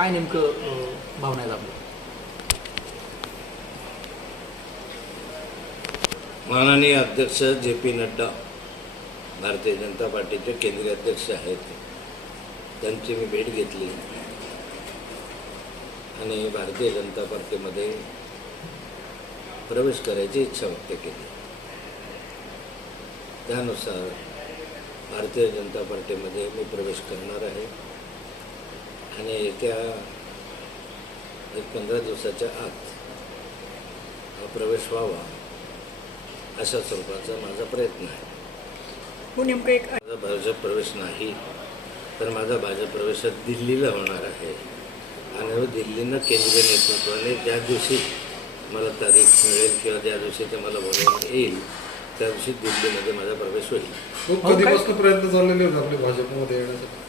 काय नेमकं भावना आहेत आपल्या? माननीय अध्यक्ष जे पी नड्डा भारतीय जनता पार्टीचे केंद्रीय अध्यक्ष आहेत. त्यांची मी भेट घेतली. आणि भारतीय जनता पार्टीमध्ये प्रवेश करायची इच्छा व्यक्त केली. त्यानुसार भारतीय जनता पार्टीमध्ये मी प्रवेश करणार आहे. आणि येत्या एक पंधरा दिवसाच्या आत हा प्रवेश व्हावा अशा स्वरूपाचा माझा प्रयत्न आहे. हो नेमकं एक माझा भाजप प्रवेश नाही तर माझा भाजप प्रवेश हा दिल्लीला होणार आहे. आणि दिल्लीनं केंद्रीय नेतृत्वाने ज्या दिवशी मला तारीख मिळेल किंवा ज्या दिवशी ते मला बोलावण्यात येईल त्या दिवशी दिल्लीमध्ये माझा प्रवेश होईल. खूप कधीपासून प्रयत्न चाललेले होते आपले भाजपमध्ये येण्यासाठी?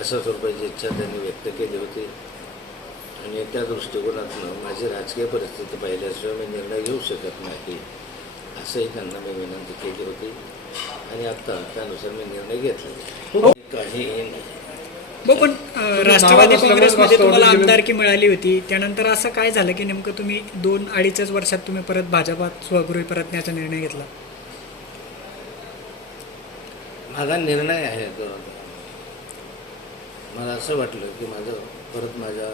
अशा स्वरूपाची इच्छा त्यांनी व्यक्त केली होती. आणि त्या दृष्टिकोनातून माझी राजकीय परिस्थिती पाहिल्याशिवाय मी निर्णय घेऊ शकत नाही असंही त्यांना मी विनंती केली होती. आणि आत्ता त्यानुसार मी निर्णय घेतला. काहीही नाही. हो पण राष्ट्रवादी काँग्रेसमध्ये तुम्हाला आमदारकी मिळाली होती. त्यानंतर असं काय झालं की नेमकं तुम्ही दोन अडीचच वर्षात तुम्ही परत भाजपात स्वगृही परतण्याचा निर्णय घेतला? माझा निर्णय आहे तो मला असं वाटलं की माझं परत माझ्या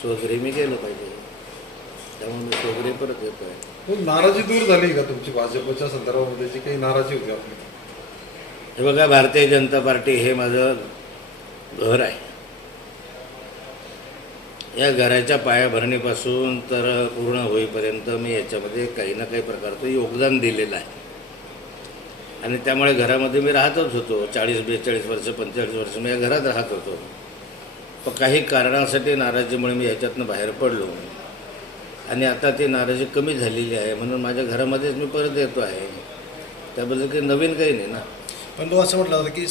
स्वगृही मी गेलो पाहिजे. त्यामुळे मी स्वगृही परत येतो आहे खूप नाराजी दूर झाली का तुमची? भाजपच्या संदर्भामध्ये जी काही नाराजी होती आपली. हे बघा भारतीय जनता पार्टी हे माझं घर आहे. या घराच्या पायाभरणीपासून तर पूर्ण होईपर्यंत मी याच्यामध्ये काही ना काही प्रकारचं योगदान दिलेलं आहे. आणि त्यामुळे घरामध्ये मी राहतच होतो. चाळीस बेचाळीस वर्ष पंचेचाळीस वर्ष मी या घरात राहत होतो. पण काही कारणासाठी नाराजीमुळे मी ह्याच्यातनं बाहेर पडलो. आणि आता ती नाराजी कमी झालेली आहे म्हणून माझ्या घरामध्येच मी परत येतो आहे. त्याबद्दल काही नवीन काही नाही ना. पण तो असं म्हटलं होतं की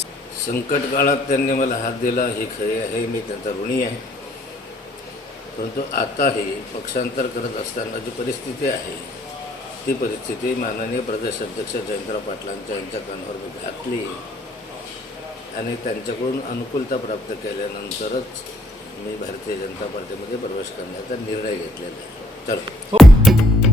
संकट काळात त्यांनी मला हात दिला हे खरे आहे मी त्यांचा ऋणी आहे. परंतु आताही पक्षांतर करत असताना जी परिस्थिती आहे ती परिस्थिती माननीय प्रदेश अध्यक्ष जयंतराव पाटलांच्या यांच्या कानावर घातली. आणि त्यांच्याकडून अनुकूलता प्राप्त केल्यानंतरच मी भारतीय जनता पार्टीमध्ये प्रवेश करण्याचा निर्णय घेतलेला आहे. तर